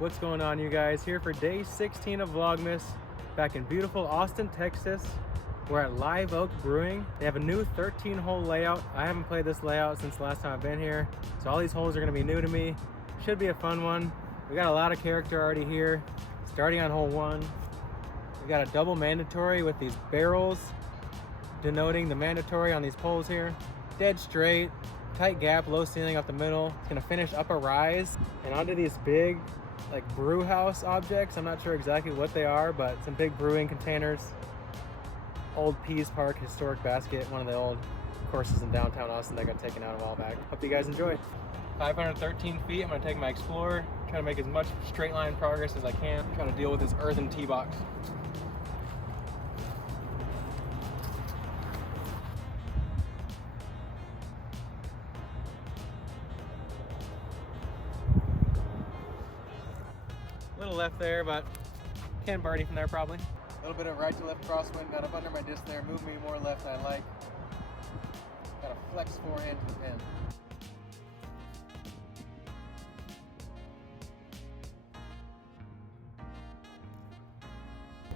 What's going on, you guys? Here for day 16 of Vlogmas, back in beautiful Austin, Texas. We're at Live Oak Brewing. They have a new 13-hole layout. I haven't played this layout since the last time I've been here, so all these holes are gonna be new to me. Should be a fun one. We got a lot of character already here. Starting on hole 1, we got a double mandatory with these barrels denoting the mandatory on these poles here. Dead straight, tight gap, low ceiling up the middle. It's gonna finish up a rise and onto these big like brew house objects. I'm not sure exactly what they are, but some big brewing containers. Old Pease Park historic basket, one of the old courses in downtown Austin that got taken out a while back. Hope you guys enjoy. 513 feet, I'm gonna take my Explorer, try to make as much straight line progress as I can, try to deal with this earthen tee box. Little left there, but can birdie from there probably. A little bit of right to left crosswind, got up under my disc there, moved me more left than I like. Got a flex forehand to the pin.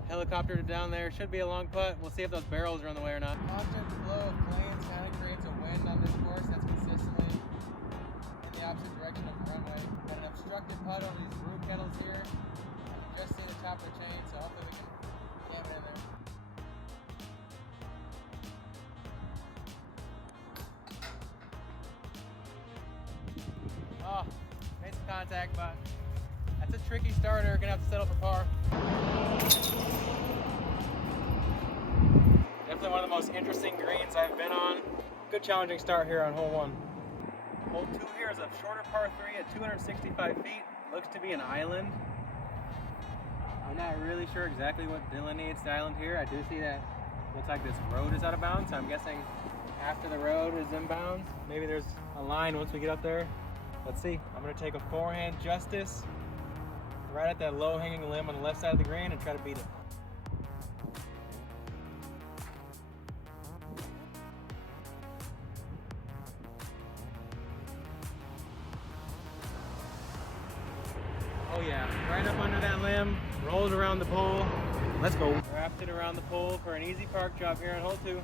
Helicopter down there, should be a long putt. We'll see if those barrels are on the way or not. Constant flow of planes kind of creates a wind on this course that's consistently in the opposite direction of the runway. Got an obstructed putt over these brew kettles here. I can just see the top of the chain, so hopefully we can jam it in there. Oh, made some contact, but that's a tricky starter. Gonna have to settle for par. Definitely one of the most interesting greens I've been on. Good challenging start here on hole 1. Hole 2 here is a shorter par 3 at 265 feet. Looks to be an island. I'm not really sure exactly what delineates the island here. I do see that looks like this road is out of bounds, so I'm guessing after the road is inbounds. Maybe there's a line once we get up there. Let's see. I'm gonna take a forehand justice right at that low hanging limb on the left side of the green and try to beat it. Oh yeah, right up under that limb, rolled around the pole. Let's go. Wrapped it around the pole for an easy park drop here on hole 2.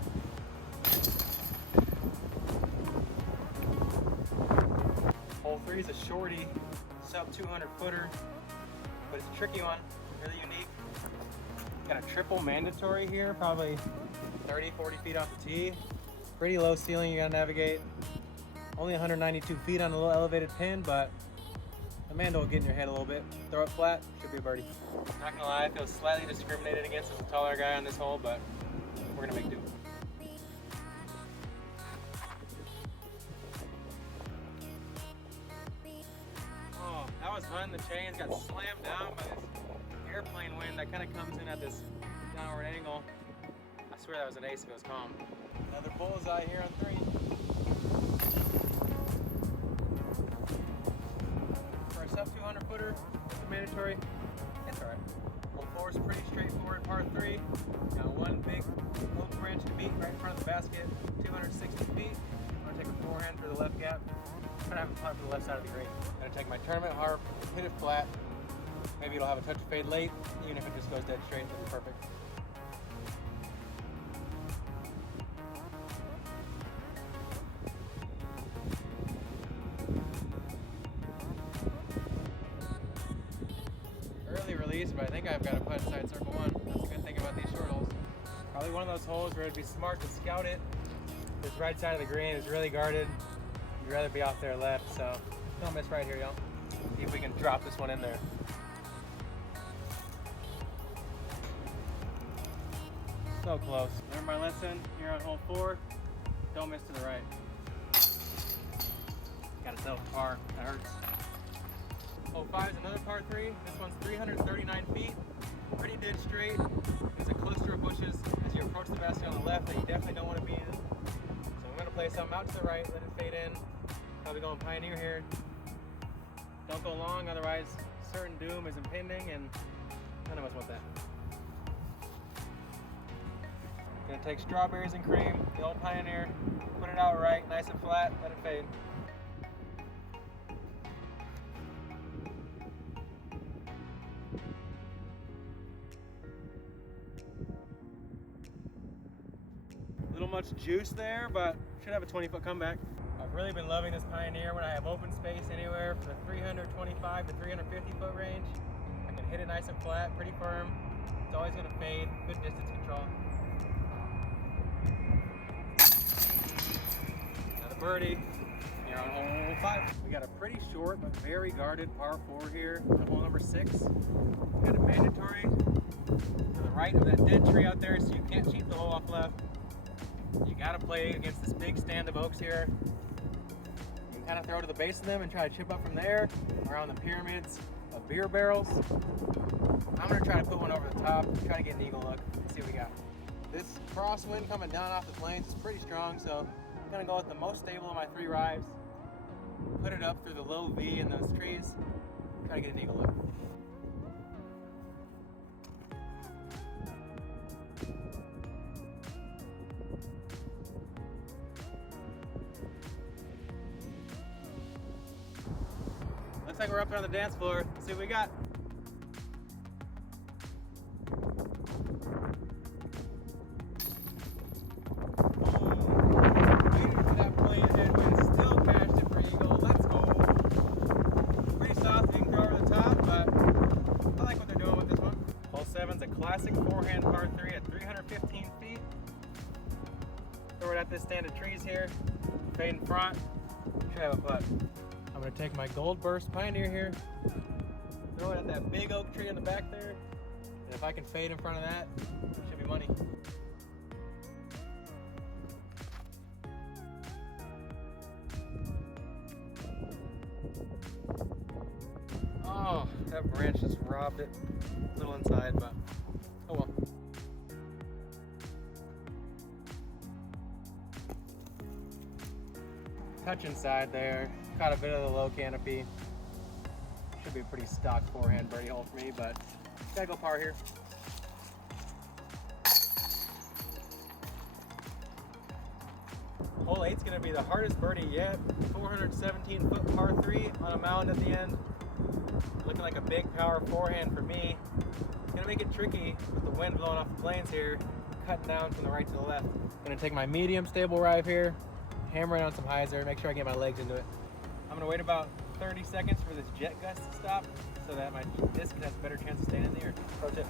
Hole 3 is a shorty, sub 200 footer, but it's a tricky one, really unique. Got a triple mandatory here, probably 30, 40 feet off the tee. Pretty low ceiling you gotta navigate. Only 192 feet on a little elevated pin, but the mando will get in your head a little bit. Throw it flat, should be a birdie. Not gonna lie, I feel slightly discriminated against as a taller guy on this hole, but we're gonna make do. Oh, that was fun. The chains got slammed down by this airplane wind that kind of comes in at this downward angle. I swear that was an ace if it was calm. Another bullseye here on 3. Sub 200 footer, it's a mandatory. It's alright. Hole 4 is pretty straightforward, par 3. Got one big oak branch to beat right in front of the basket, 260 feet. I'm gonna take a forehand for the left gap. I'm gonna have a putt for the left side of the green. I'm gonna take my tournament harp, hit it flat. Maybe it'll have a touch of fade late, even if it just goes dead straight, it'll be perfect. Release, but I think I've got a putt inside circle 1. That's a good thing about these short holes. Probably one of those holes where it'd be smart to scout it. This right side of the green is really guarded. You'd rather be off there left, so don't miss right here, y'all. See if we can drop this one in there. So close. Learn my lesson here on hole 4. Don't miss to the right. Gotta settle for par. That hurts. Hole 5 is another par 3. This one's 339 feet. Pretty dead straight. There's a cluster of bushes as you approach the basket on the left that you definitely don't want to be in. So I'm going to play something out to the right, let it fade in. Probably going Pioneer here. Don't go long, otherwise certain doom is impending and none of us want that. Gonna take strawberries and cream, the old Pioneer, put it out right, nice and flat, let it fade. much juice there, but should have a 20-foot comeback. I've really been loving this Pioneer when I have open space anywhere from the 325 to 350 foot range. I can hit it nice and flat, pretty firm. It's always gonna fade, good distance control. Another birdie. Here on hole 5. We got a pretty short but very guarded par 4 here on hole number 6. We got a mandatory to the right of that dead tree out there, so you can't cheat the hole off left. You gotta play against this big stand of oaks here. You can kind of throw to the base of them and try to chip up from there around the pyramids of beer barrels. I'm gonna try to put one over the top, try to get an eagle look. Let's see what we got. This crosswind coming down off the plains is pretty strong, so I'm gonna go with the most stable of my 3 rives. Put it up through the low V in those trees. Try to get an eagle look. Looks like we're up there on the dance floor. Let's see what we got. A classic forehand par 3 at 315 feet. Throw it at this stand of trees here. Fade in front. Should have a putt. I'm gonna take my Gold Burst Pioneer here. Throw it at that big oak tree in the back there. And if I can fade in front of that, it should be money. Oh, that branch just robbed it. A little inside, but oh well. Touch inside there. Caught a bit of the low canopy. Should be a pretty stock forehand birdie hole for me, but gotta go par here. Hole 8's gonna be the hardest birdie yet. 417 foot par 3 on a mound at the end. Looking like a big power forehand for me. Gonna make it tricky with the wind blowing off the plains here, cutting down from the right to the left. Gonna take my medium stable rive here, hammer it on some hyzer, make sure I get my legs into it. I'm gonna wait about 30 seconds for this jet gust to stop so that my disc has a better chance of staying in the air. Pro tip.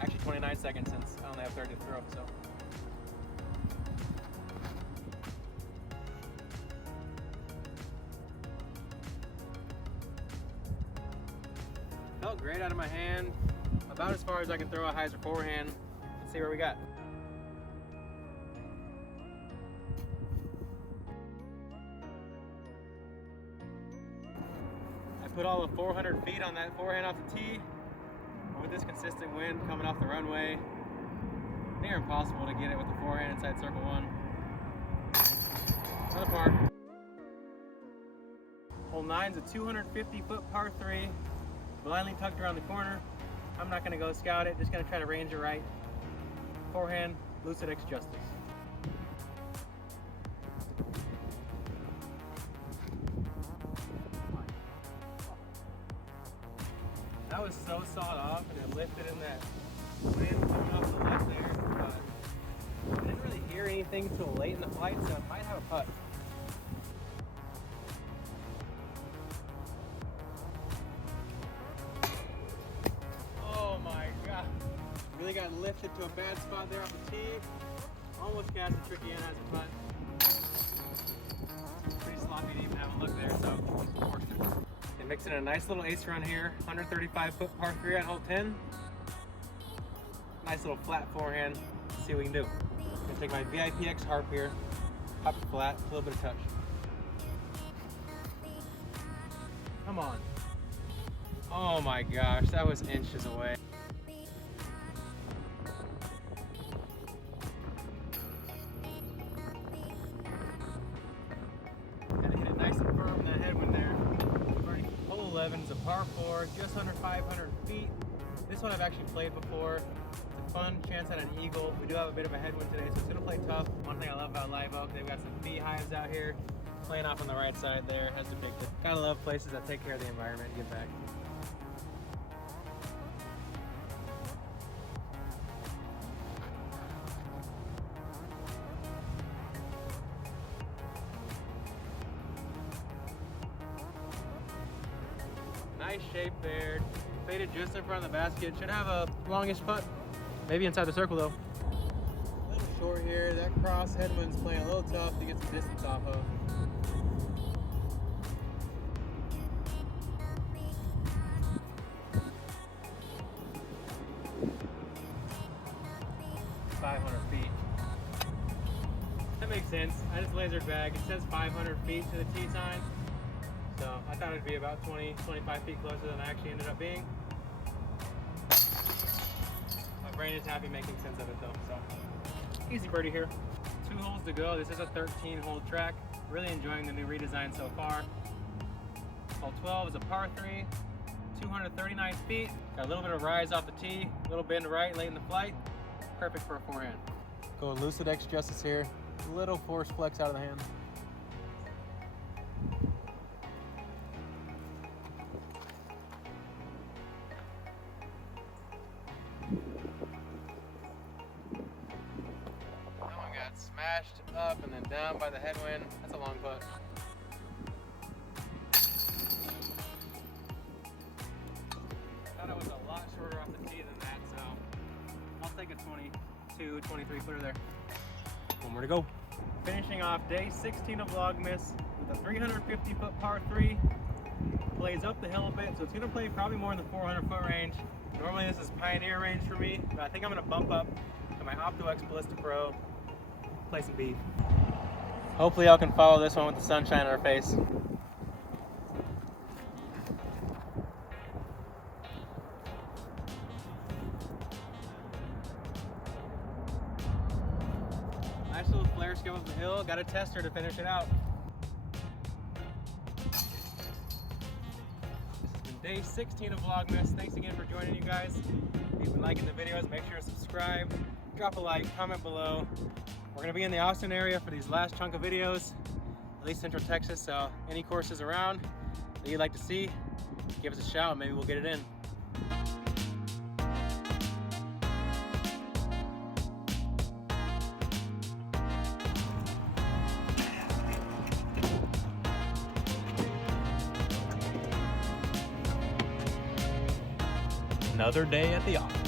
Actually 29 seconds since I only have 30 to throw, so. Felt great out of my hand. About as far as I can throw a hyzer forehand. Let's see where we got. I put all of 400 feet on that forehand off the tee. With this consistent wind coming off the runway, near impossible to get it with the forehand inside circle 1. Another par. Hole 9's a 250 foot par 3. Blindly tucked around the corner. I'm not gonna go scout it, just gonna try to range it right. Forehand, Lucid X Justice. That was so sawed off and it lifted in that wind coming off the left there, but I didn't really hear anything till late in the flight, so I might have a putt. Really got lifted to a bad spot there off the tee. Almost cast a tricky end as a putt. Pretty sloppy to even have a look there, so forced it. And mixing a nice little ace run here. 135 foot par 3 at hole 10. Nice little flat forehand. Let's see what we can do. I'm gonna take my VIPX harp here. Hop it flat, a little bit of touch. Come on. Oh my gosh, that was inches away. Hole 11 is a par 4, just under 500 feet. This one I've actually played before. It's a fun chance at an eagle. We do have a bit of a headwind today, so it's gonna play tough. One thing I love about Live Oak, they've got some beehives out here. Playing off on the right side there, has depicted. Gotta love places that take care of the environment and give back. Nice shape there. Faded just in front of the basket. Should have a longish putt. Maybe inside the circle though. A little short here. That cross headwind's playing a little tough to get some distance off of. That makes sense. I just lasered back. It says 500 feet to the tee sign. So I thought it'd be about 20, 25 feet closer than I actually ended up being. My brain is happy making sense of it though. So easy birdie here. 2 holes to go. This is a 13-hole track. Really enjoying the new redesign so far. Hole 12 is a par 3, 239 feet. Got a little bit of rise off the tee, a little bend right late in the flight. Perfect for a forehand. Go lucid X justice here. Little force flex out of the hand. That one got smashed up and then down by the headwind. That's a long putt. Thought it was a lot shorter off the tee than that, so I'll take a 22, 23 footer there. One more to go. Finishing off day 16 of Vlogmas with a 350-foot par 3. Plays up the hill a bit, so it's gonna play probably more in the 400-foot range. Normally this is Pioneer range for me, but I think I'm gonna bump up to my OptoX Ballista Pro, play some beef. Hopefully y'all can follow this one with the sunshine on our face. Nice little flare skim up the hill. Got a tester to finish it out. This has been day 16 of Vlogmas. Thanks again for joining, you guys. If you've been liking the videos, make sure to subscribe, drop a like, comment below. We're gonna be in the Austin area for these last chunk of videos, at least Central Texas. So any courses around that you'd like to see, give us a shout. Maybe we'll get it in. Another day at the office.